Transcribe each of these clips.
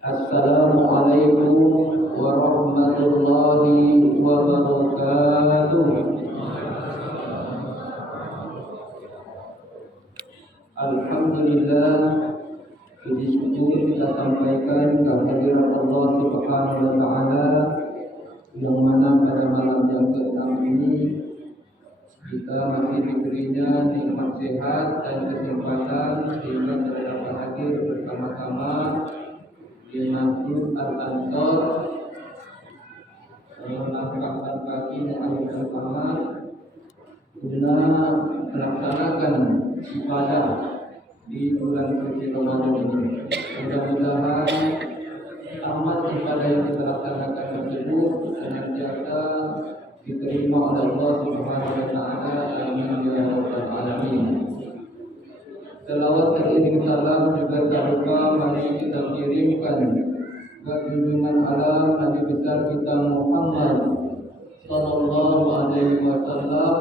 Assalamualaikum warahmatullahi wabarakatuh. Alhamdulillah, puji syukur kita sampaikan kehadirat Allah Subhanahu wa taala yang mana pada malam yang ke-6 ini kita masih diberinya nikmat sehat dan kesempatan sehingga kita dapat hadir bersama-sama di Masjid Al-Ansor melangkahkan kaki yang pertama guna melaksanakan ibadah di bulan suci Ramadan ini. Mudah-mudahan amal ibadah yang kita laksanakan tersebut senantiasa diterima oleh Allah Subhanahu wa taala. Amin ya rabbal alamin. Selawat dan salam juga tak lupa mari kita kirimkan ke junjungan alam Nabi besar kita Muhammad sallallahu alaihi wasallam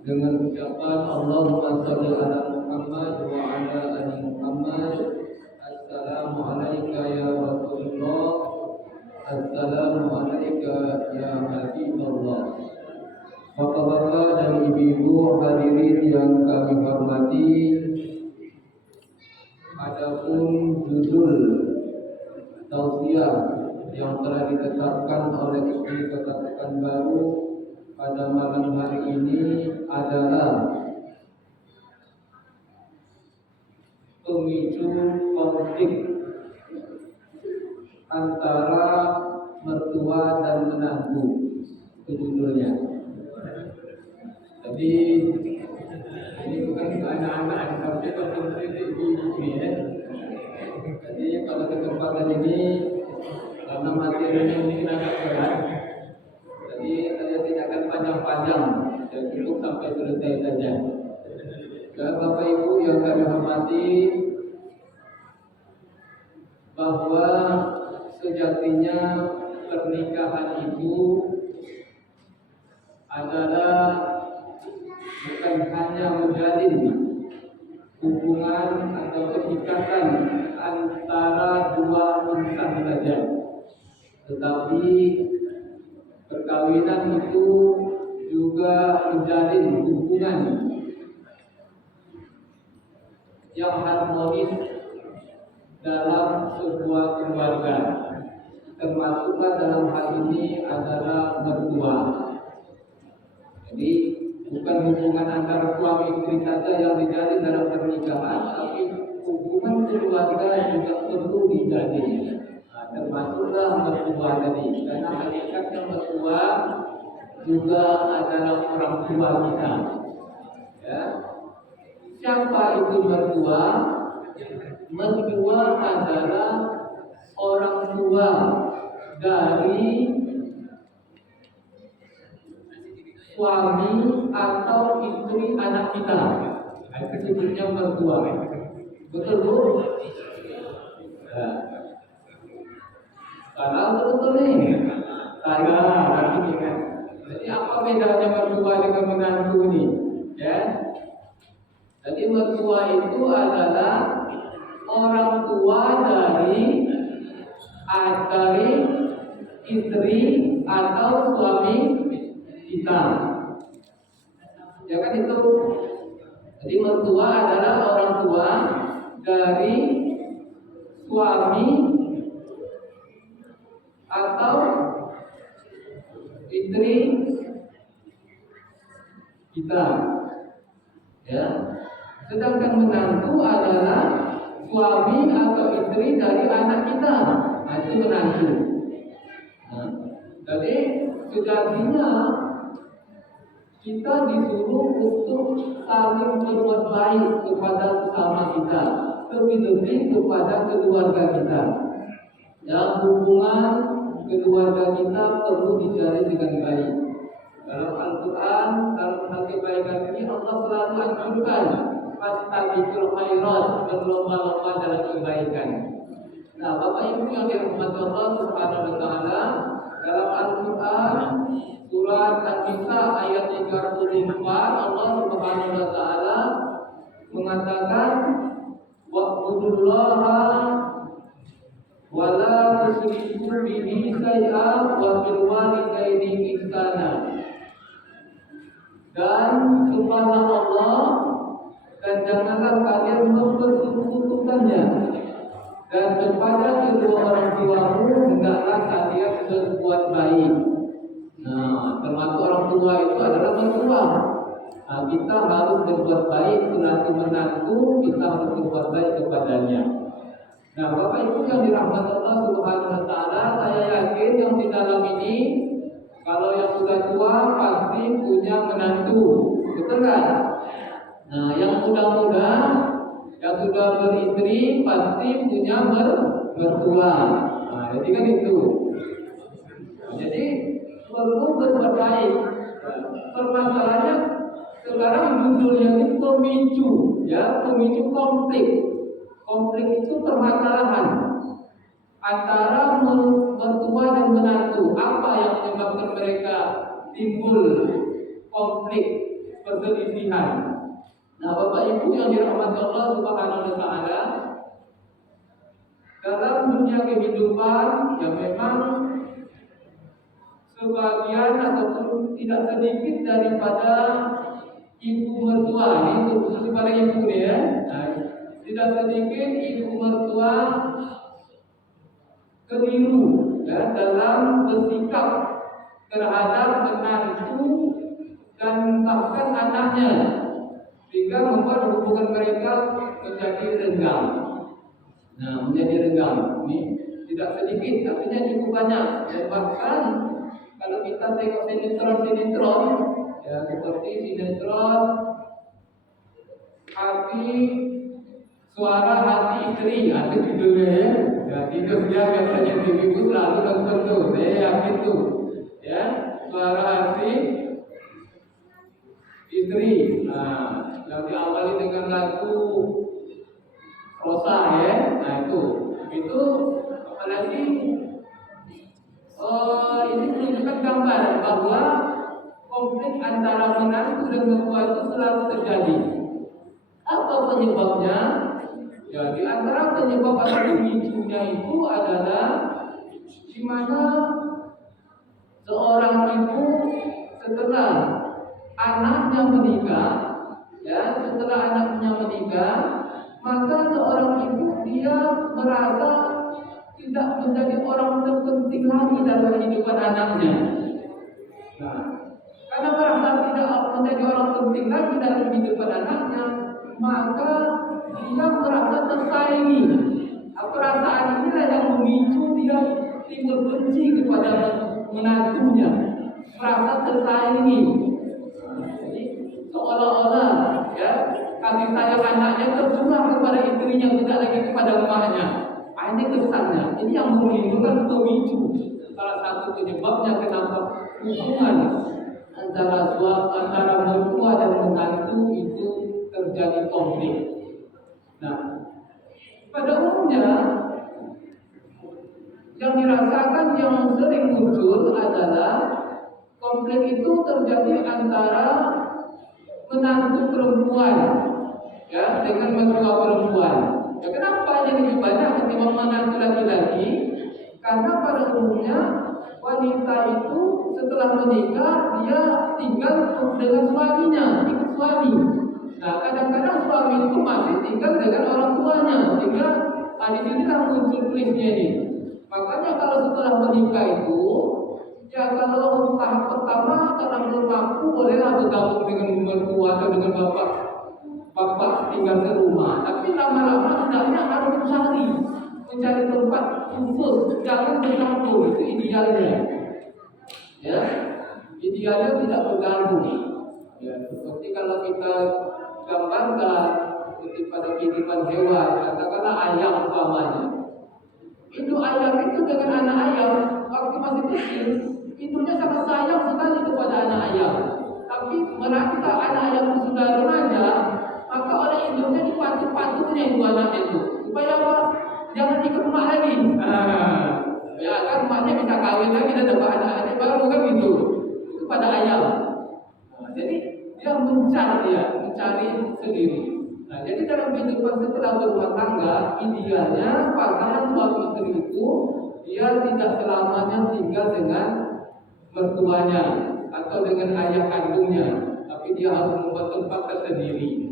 dengan ucapan Allahumma shalli ala Muhammad wa ala ali Muhammad. Assalamu alayka ya Rasulullah, assalamu alayka ya Habibullah. Bapak-bapak dan ibu-ibu hadirin yang kami hormati, adapun judul tausiah yang telah ditetapkan oleh Istri Kota Pekanbaru pada malam hari ini adalah pemicu konflik antara mertua dan menantu. Itu judulnya. Jadi ini bukan anak-anak, tapi konflik ibu-ibu ya. Jadi kalau kesempatan ini karena materinya mungkin agak berat, jadi saya tidak akan panjang-panjang, dan cukup sampai selesai saja. Dan Bapak Ibu yang kami hormati, bahwa sejatinya pernikahan itu adalah bukan hanya menjalin hubungan atau ikatan antara dua insan saja, tetapi perkawinan itu juga menjalin hubungan yang harmonis dalam sebuah keluarga, termasuklah dalam hal ini adalah mertua. Jadi bukan hubungan antara suami istri saja yang dijalin dalam pernikahan, tapi hubungan keluarga juga perlu dijalin. Termasuklah mertua tadi, karena hakikatnya mertua juga adalah orang tua kita. Ya. Siapa itu mertua? Mertua adalah orang tua dari suami atau istri anak kita. Itu disebutnya mertua. Betul Bu? Nah, sekarang betul nih. Saya artinya kan. Jadi apa bedanya mertua dengan menantu ini? Ya. Jadi mertua itu adalah orang tua dari istri atau suami kita. Ya kan itu. Jadi mertua adalah orang tua dari suami atau istri kita. Ya. Sedangkan menantu adalah suami atau istri dari anak kita. Nah, itu menantu. Nah, jadi sejatinya kita disuruh untuk saling berbuat baik kepada sesama kita, lebih-lebih kepada keluarga kita. Ya, hubungan keluarga kita perlu dijalin dengan baik. Dalam Al-Quran, dalam hal kebaikan ini Allah selalu anjurkan fastabiqul khairat, berlomba-lomba dalam kebaikan. Nah, Bapak Ibu yang dirahmati Allah Subhanahu wa taala, dalam Al-Quran surat An-Nisa ayat 34 Allah Subhanahu wa taala mengatakan wa'budullaha wala tusyriku bihi syai'a wa bil walidaini ihsana. Dan subhanallah, dan janganlah kalian mempersekutukannya, dan kepada kedua orang tuamu hendaklah kalian berbuat baik. Nah, termasuk orang tua itu adalah mertua. Nah, kita harus berbuat baik selaku menantu, kita harus berbuat baik kepadanya. Nah, Bapak Ibu yang dirahmati Allah Subhanahu wa taala, saya yakin yang di dalam ini kalau yang sudah tua pasti punya menantu, betul kan? Nah, yang muda-muda yang sudah beristri pasti punya mertua. Nah, jadi kan itu. Jadi perlu berbuat baik. Permasalahannya sekarang judulnya itu pemicu, ya, pemicu konflik. Konflik itu permasalahan antara mertua dan menantu. Apa yang menyebabkan mereka timbul konflik, perselisihan? Nah, Bapak Ibu yang dirahmati Allah Subhanahu wa taala, dalam dunia kehidupan yang memang sebagian ataupun tidak sedikit daripada ibu mertua, ini khusus pada ibu nih ya. Nah, tidak sedikit ibu mertua keliru ya dalam bersikap terhadap menantu dan bahkan anaknya, sehingga membuat hubungan mereka menjadi renggang. Nah, menjadi renggang ini tidak sedikit, artinya cukup banyak. Dan bahkan kalau kita tengok sinetron ya, seperti sinetron Suara Hati Istri, ada judulnya ya. Ya, itu dia biasanya ibu selalu nonton tuh, saya yakin tuh, ya, Suara Hati Istri. Nah, yang diawali dengan lagu Rosa ya. Nah, itu apalagi ini menunjukkan gambar bahwa konflik antara menantu dan mertua itu selalu terjadi. Apa penyebabnya? Ya, di antara penyebab atau pemicunya itu adalah di mana seorang ibu setelah anaknya menikah, ya, setelah anaknya menikah, maka seorang ibu dia merasa tidak menjadi orang terpenting lagi dalam kehidupan anaknya. Nah, karena merasa tidak menjadi orang penting lagi dalam kehidupan anaknya, maka dia merasa tersaingi. Perasaan inilah yang memicu dia timbul benci kepada menantunya, merasa tersaingi. Jadi seolah-olah ya kasih sayang anaknya tercurah kepada istrinya, tidak lagi kepada emaknya. Ini kesannya. Ini yang menimbulkan pemicu. Salah satu penyebabnya kenapa hubungan antara mertua dan menantu itu terjadi konflik. Nah, pada umumnya yang dirasakan yang sering muncul adalah konflik itu terjadi antara menantu perempuan ya dengan mertua perempuan. Ya, kenapa ini lebih banyak ketimbang menantu laki-laki? Karena pada umumnya wanita itu setelah menikah dia tinggal dengan suaminya, ikut suami. Nah, kadang-kadang suami itu masih tinggal dengan orang tuanya, sehingga di sinilah muncul klisnya ini. Makanya kalau setelah menikah itu, ya kalau tahap pertama karena belum mampu bolehlah bergabung dengan mertua atau dengan bapak tinggal di rumah. Tapi lama-lama hendaknya harus mencari tempat khusus, jangan bercampur, itu idealnya. Ya, idealnya tidak bergabung. Ya, seperti kalau kita gambarkan seperti pada kehidupan hewan, katakanlah ayam umpamanya. Induk ayam itu dengan anak ayam waktu masih kecil, induknya sangat sayang sekali kepada anak ayam. Tapi merasa anak ayam itu sudah remaja, maka oleh induknya dipatu-patunya itu anaknya itu supaya apa? Jangan ikut emak lagi. Ya kan emaknya bisa kawin lagi dan dapat anak-anak baru kan gitu. Itu pada ayam. Jadi dia mencari sendiri. Nah, jadi dalam kehidupan setelah berumah tangga, idealnya pasangan suami istri itu dia tidak selamanya tinggal dengan mertuanya atau dengan ayah kandungnya, tapi dia harus membuat tempat tersendiri.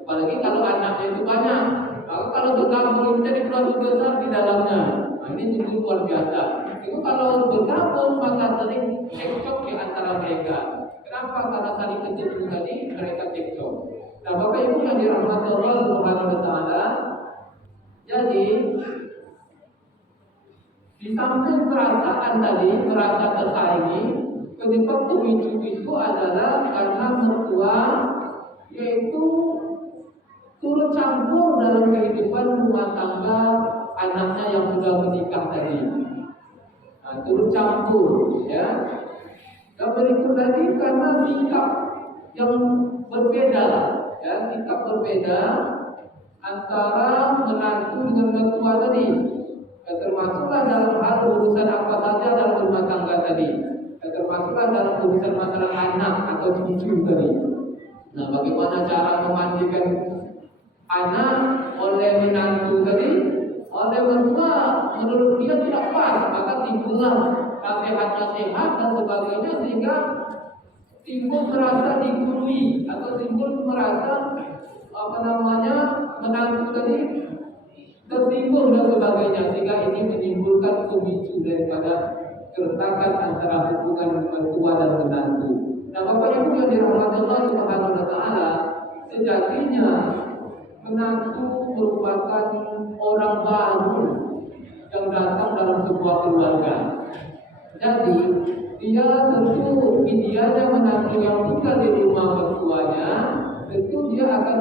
Apalagi kalau anaknya itu banyak, kalau bergabung itu jadi keluarga besar di dalamnya. Nah, ini sungguh luar biasa. Itu kalau bergabung maka sering cekcok di antara mereka. Kenapa? Karena saling ketemu tadi mereka cekcok. Nah, Bapak Ibu yang dirahmati Allah Subhanahu wa taala, jadi di samping perasaan tadi, merasa tersaingi, penyebab pemicu itu adalah karena mertua yaitu turut campur dalam kehidupan rumah tangga anaknya yang sudah menikah tadi. Nah, turut campur, ya. Yang berikut tadi karena sikap yang berbeda, ya, sikap berbeda antara menantu dengan mertua tadi. Termasuklah dalam hal urusan apa saja dalam rumah tangga tadi. Termasuklah dalam urusan masalah anak atau cucu tadi. Nah, bagaimana cara memandikan anak oleh menantu tadi, oleh mertua, menurut dia tidak pas, maka timbullah nasihat-nasihat dan sebagainya sehingga timbul merasa digurui atau timbul merasa menantu tadi tersinggung dan sebagainya, sehingga ini menimbulkan pemicu daripada keretakan antara hubungan mertua dan menantu. Nah, Bapak Ibu yang dirahmati Allah Subhanahu wa taala, sejatinya menantu merupakan orang baru yang datang dalam sebuah keluarga. Jadi dia tentu idealnya menantu yang tinggal di rumah mertuanya, tentu dia akan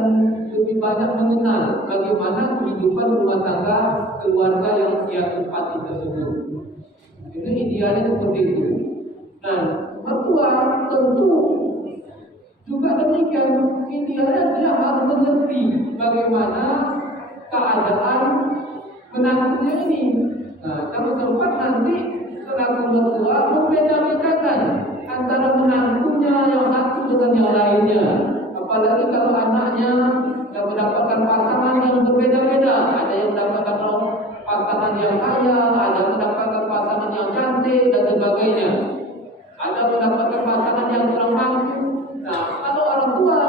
lebih banyak mengenal bagaimana kehidupan rumah tangga keluarga yang ia tempati tersebut. Itu idealnya seperti itu. Nah, mertua tentu juga demikian, idealnya dia harus mengerti bagaimana keadaan menantunya ini. Nah, kalau sempat nanti selaku mertua membeda-bedakan antara menantunya yang satu dengan yang lainnya. Apalagi kalau anaknya yang mendapatkan pasangan yang berbeda-beda, ada yang mendapatkan pasangan yang kaya, ada yang mendapatkan pasangan yang cantik dan sebagainya, ada mendapatkan pasangan yang kurang mampu. Nah, kalau orang tua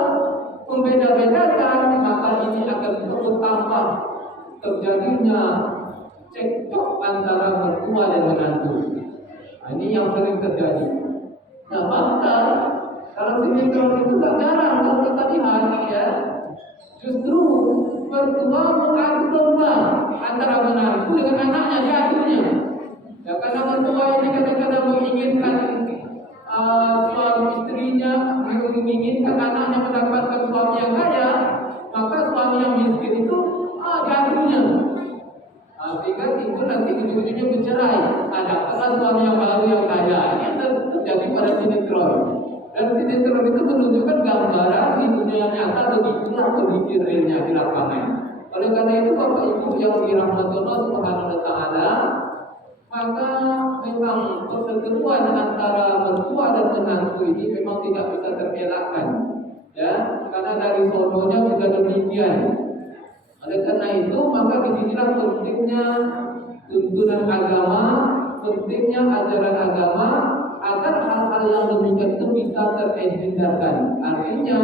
membeda-bedakan, maka ini akan bertambah terjadinya cekcok antara mertua dan menantu. Nah, ini yang sering terjadi. Nah, maka kalau sinetron itu tak jarang kalau kita lihat, ya, justru mertua mengadu domba antara menantu dengan anaknya jatuhnya. Ya, karena mertua ini kadang-kadang menginginkan suami istrinya, menginginkan anaknya mendapatkan suami yang kaya, maka suami yang miskin itu jatuhnya. Sehingga timbul nanti ujung-ujungnya bercerai. Ada suami yang baru yang kaya. Ini yang terjadi pada sinetron. Dan sinetron itu menunjukkan gambaran di dunia nyata, begitulah kondisi realnya di lapangan. Oleh karena itu, Bapak Ibu yang dirahmati Allah Subhanahu wa taala, maka memang perseteruan antara mertua dan menantu ini memang tidak bisa terelakkan, ya, karena dari sononya juga demikian. Oleh karena itu, maka disinilah pentingnya tuntunan agama, pentingnya ajaran agama, agar hal-hal yang demikian itu bisa terhindarkan. Artinya,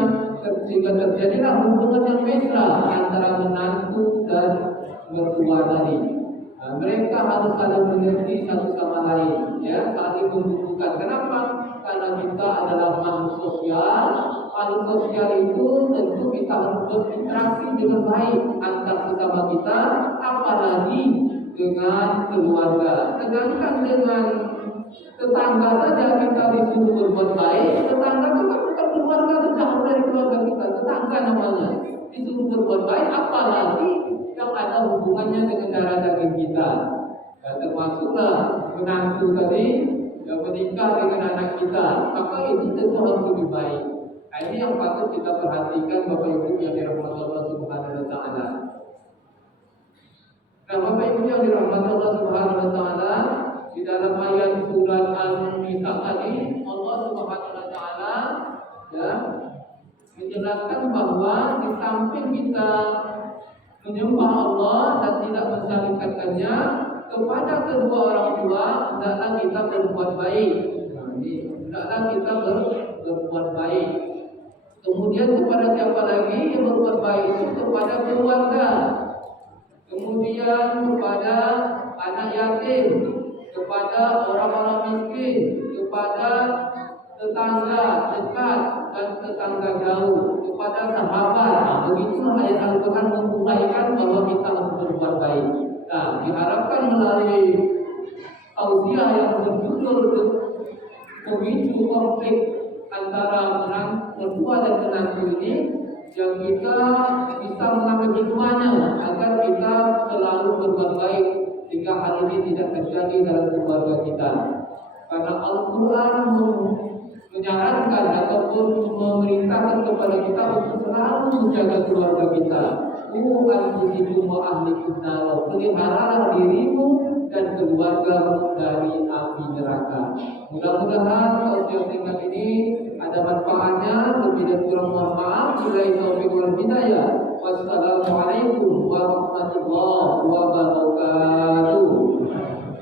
sehingga terjadilah hubungan yang mesra antara menantu dan mertua tadi. Nah, mereka harus saling mengerti satu sama lain, ya, saling membutuhkan. Kenapa? Karena kita adalah makhluk sosial. Makhluk sosial itu tentu kita harus berinteraksi dengan baik antar sesama kita, apalagi dengan keluarga. Sedangkan dengan tetangga saja kita disuruh berbuat baik, tetangga itu kan bukan keluarga, jauh dari keluarga kita, tetangga namanya. Disuruh berbuat baik, apalagi yang ada hubungannya dengan darah daging kita. Dan termasuklah menantu tadi yang menikah dengan anak kita, maka ini tentu harus lebih baik. Nah, ini yang patut kita perhatikan, Bapak Ibu yang dirahmati Allah Subhanahu wa taala. Nah, Bapak Ibu yang dirahmati Allah Subhanahu wa taala, di dalam ayat surat Al-Nisa tadi, Allah Subhanahu wa taala, ya, menjelaskan bahwa di samping kita menyembah Allah dan tidak mensyarikatkannya, kepada kedua orang tua hendaklah kita berbuat baik. Hendaklah kita berbuat baik. Kemudian kepada siapa lagi yang berbuat baik itu? Kepada keluarga. Kemudian kepada anak yatim, kepada orang-orang miskin, kepada tetangga dekat dan tetangga jauh, kepada sahabat. Nah, begitu ayat Al-Quran menguraikan bahwa kita harus berbuat baik. Nah, diharapkan melalui tausiah yang berjudul memicu konflik antara mertua dan menantu ini, yang kita bisa mengambil hikmahnya agar kita selalu berbuat baik jika hal ini tidak terjadi dalam keluarga kita. Karena Al-Quran menyarankan ataupun memerintahkan kepada kita untuk selalu menjaga keluarga kita. Anfusikum wa ahlikum nar. Peliharalah dirimu dan keluargamu dari api neraka. Mudah-mudahan tausiah singkat ini ada manfaatnya. Lebih dan kurang mohon maaf. Wassalamualaikum warahmatullahi